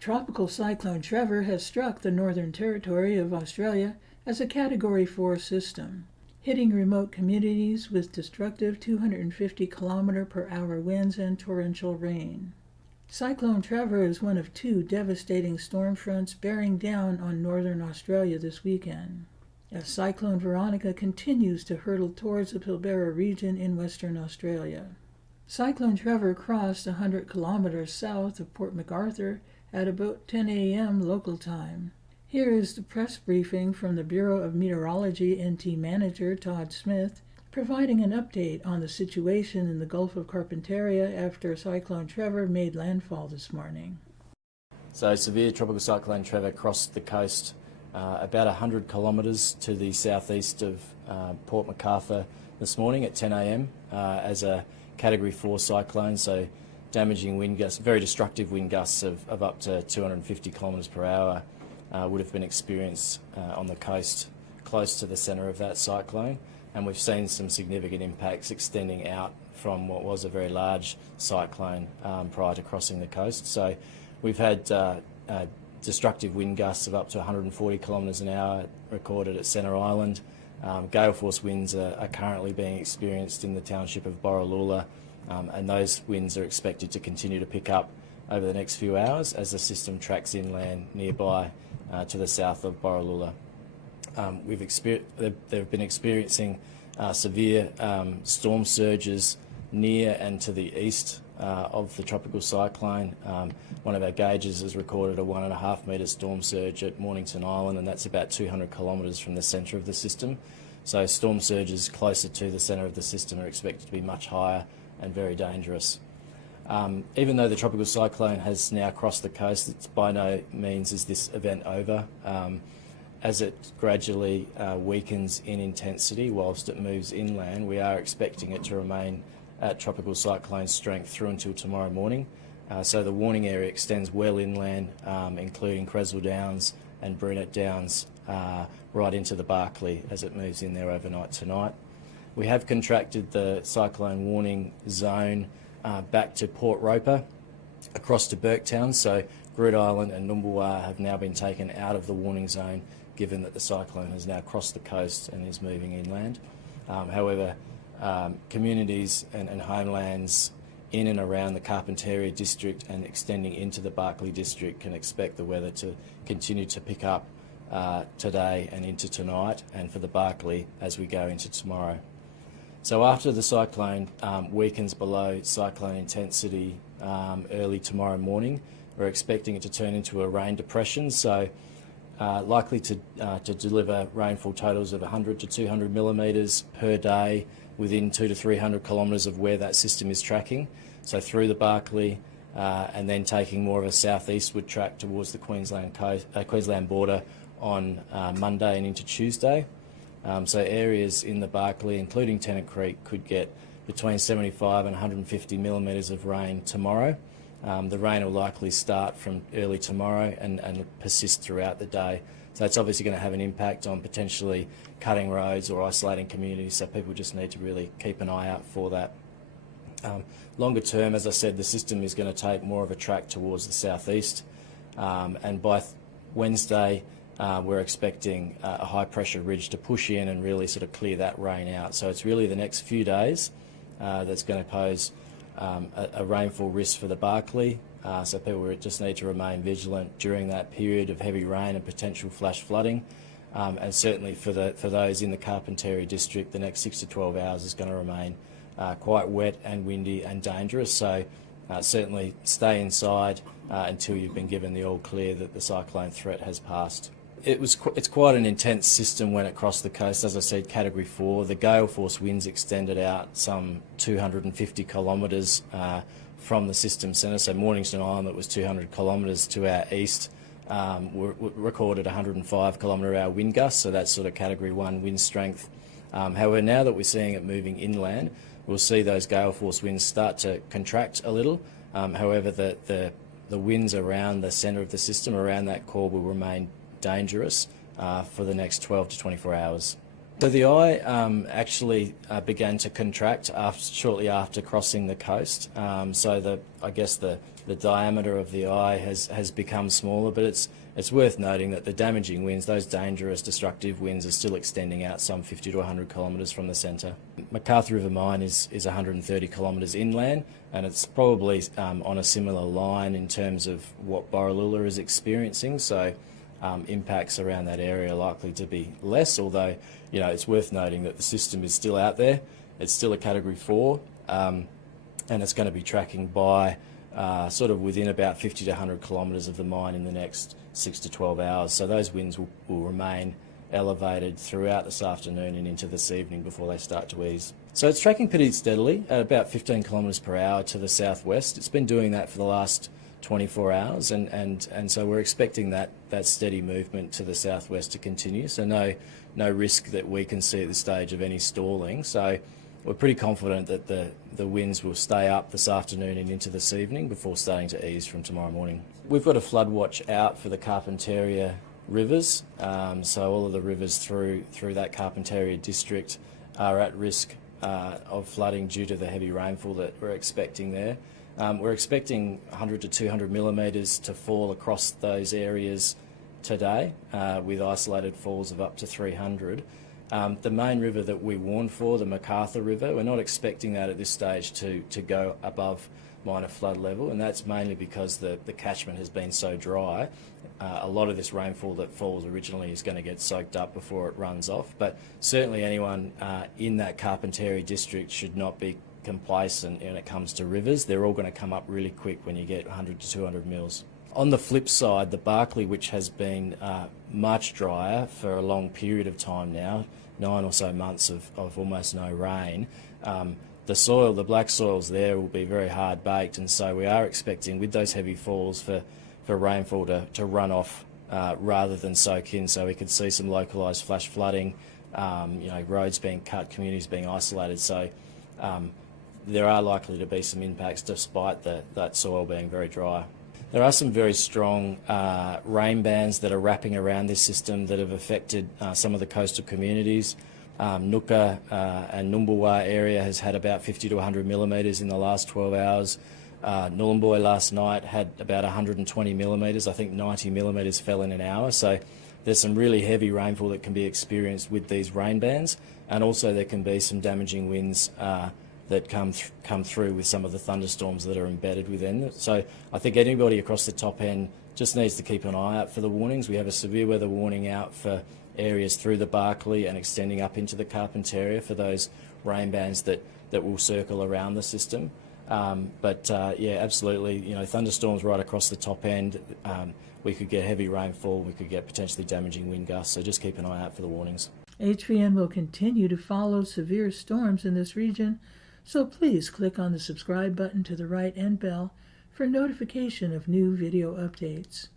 Tropical Cyclone Trevor has struck the Northern Territory of Australia as a Category 4 system, hitting remote communities with destructive 250 km/h winds and torrential rain. Cyclone Trevor is one of two devastating storm fronts bearing down on northern Australia this weekend, as Cyclone Veronica continues to hurtle towards the Pilbara region in Western Australia. Cyclone Trevor crossed 100 kilometers south of Port McArthur at about 10 a.m. local time. Here is the press briefing from the Bureau of Meteorology NT manager Todd Smith, providing an update on the situation in the Gulf of Carpentaria after Cyclone Trevor made landfall this morning. So severe tropical cyclone Trevor crossed the coast about 100 kilometres to the southeast of Port McArthur this morning at 10 a.m. As a Category 4 cyclone, so damaging wind gusts, very destructive wind gusts of up to 250 km/h would have been experienced on the coast close to the centre of that cyclone, and we've seen some significant impacts extending out from what was a very large cyclone prior to crossing the coast. So we've had destructive wind gusts of up to 140 km/h recorded at Centre Island. Gale force winds are currently being experienced in the township of Borroloola, and those winds are expected to continue to pick up over the next few hours as the system tracks inland nearby to the south of Borroloola. They've been experiencing severe storm surges near and to the east of the tropical cyclone. One of our gauges has recorded a 1.5 metre storm surge at Mornington Island, and that's about 200 kilometres from the centre of the system. So storm surges closer to the centre of the system are expected to be much higher and very dangerous. Even though the tropical cyclone has now crossed the coast, it's by no means is this event over. As it gradually weakens in intensity whilst it moves inland, we are expecting it to remain at tropical cyclone strength through until tomorrow morning. So the warning area extends well inland, including Creswell Downs and Brunet Downs, right into the Barkly as it moves in there overnight tonight. We have contracted the cyclone warning zone back to Port Roper, across to Burketown, so Groote Island and Numbulwar have now been taken out of the warning zone, given that the cyclone has now crossed the coast and is moving inland. However, communities and homelands in and around the Carpentaria district and extending into the Barkly district can expect the weather to continue to pick up today and into tonight, and for the Barkly as we go into tomorrow. So after the cyclone weakens below cyclone intensity early tomorrow morning, we're expecting it to turn into a rain depression, so likely to deliver rainfall totals of 100 to 200 millimetres per day within 200 to 300 kilometres of where that system is tracking. So through the Barkly and then taking more of a southeastward track towards the Queensland border on Monday and into Tuesday. So areas in the Barkly, including Tennant Creek, could get between 75 and 150 millimetres of rain tomorrow. The rain will likely start from early tomorrow and persist throughout the day. So it's obviously going to have an impact on potentially cutting roads or isolating communities, so people just need to really keep an eye out for that. Longer term, as I said, the system is going to take more of a track towards the southeast, and by Wednesday we're expecting a high pressure ridge to push in and really sort of clear that rain out. So it's really the next few days that's going to pose a rainfall risk for the Barkly, so people just need to remain vigilant during that period of heavy rain and potential flash flooding, and certainly for those in the Carpentaria district, the next 6 to 12 hours is going to remain quite wet and windy and dangerous, so certainly stay inside until you've been given the all clear that the cyclone threat has passed. It's quite an intense system when it crossed the coast. As I said, Category 4. The gale force winds extended out some 250 kilometres from the system centre. So Mornington Island, that was 200 kilometres to our east, recorded 105 km/h wind gusts. So that's sort of Category 1 wind strength. However, now that we're seeing it moving inland, we'll see those gale force winds start to contract a little. However, the winds around the centre of the system, around that core, will remain dangerous for the next 12 to 24 hours. So the eye actually began to contract shortly after crossing the coast. So I guess the the diameter of the eye has become smaller, but it's worth noting that the damaging winds, those dangerous, destructive winds, are still extending out some 50 to 100 kilometres from the centre. McArthur River Mine is 130 kilometres inland, and it's probably on a similar line in terms of what Borroloola is experiencing, so impacts around that area are likely to be less, although it's worth noting that the system is still out there. It's still a Category 4, and it's going to be tracking by sort of within about 50 to 100 kilometres of the mine in the next 6 to 12 hours. So those winds will remain elevated throughout this afternoon and into this evening before they start to ease. So it's tracking pretty steadily at about 15 kilometres per hour to the southwest. It's been doing that for the last 24 hours, and so we're expecting that steady movement to the southwest to continue. So no risk that we can see at this stage of any stalling. So we're pretty confident that the winds will stay up this afternoon and into this evening before starting to ease from tomorrow morning. We've got a flood watch out for the Carpentaria rivers, so all of the rivers through that Carpentaria district are at risk of flooding due to the heavy rainfall that we're expecting there. We're expecting 100 to 200 millimetres to fall across those areas today, with isolated falls of up to 300. The main river that we warned for, the McArthur River, we're not expecting that at this stage to go above minor flood level, and that's mainly because the catchment has been so dry. A lot of this rainfall that falls originally is going to get soaked up before it runs off, but certainly anyone in that Carpentaria district should not be complacent when it comes to rivers. They're all going to come up really quick when you get 100 to 200 mils. On the flip side, the Barkly, which has been much drier for a long period of time now, 9 or so months of almost no rain, the black soils there will be very hard baked, and so we are expecting, with those heavy falls, for rainfall to run off rather than soak in. So we could see some localised flash flooding, roads being cut, communities being isolated. So there are likely to be some impacts despite that soil being very dry. There are some very strong rain bands that are wrapping around this system that have affected some of the coastal communities. Nooka and Numbulwar area has had about 50 to 100 millimetres in the last 12 hours. Nhulunbuy last night had about 120 millimetres. I think 90 millimetres fell in an hour. So there's some really heavy rainfall that can be experienced with these rain bands, and also there can be some damaging winds that come through with some of the thunderstorms that are embedded within. So I think anybody across the top end just needs to keep an eye out for the warnings. We have a severe weather warning out for areas through the Barkly and extending up into the Carpentaria for those rain bands that will circle around the system. Yeah, absolutely, thunderstorms right across the top end. We could get heavy rainfall, we could get potentially damaging wind gusts, so just keep an eye out for the warnings. HVN will continue to follow severe storms in this region, so please click on the subscribe button to the right and bell for notification of new video updates.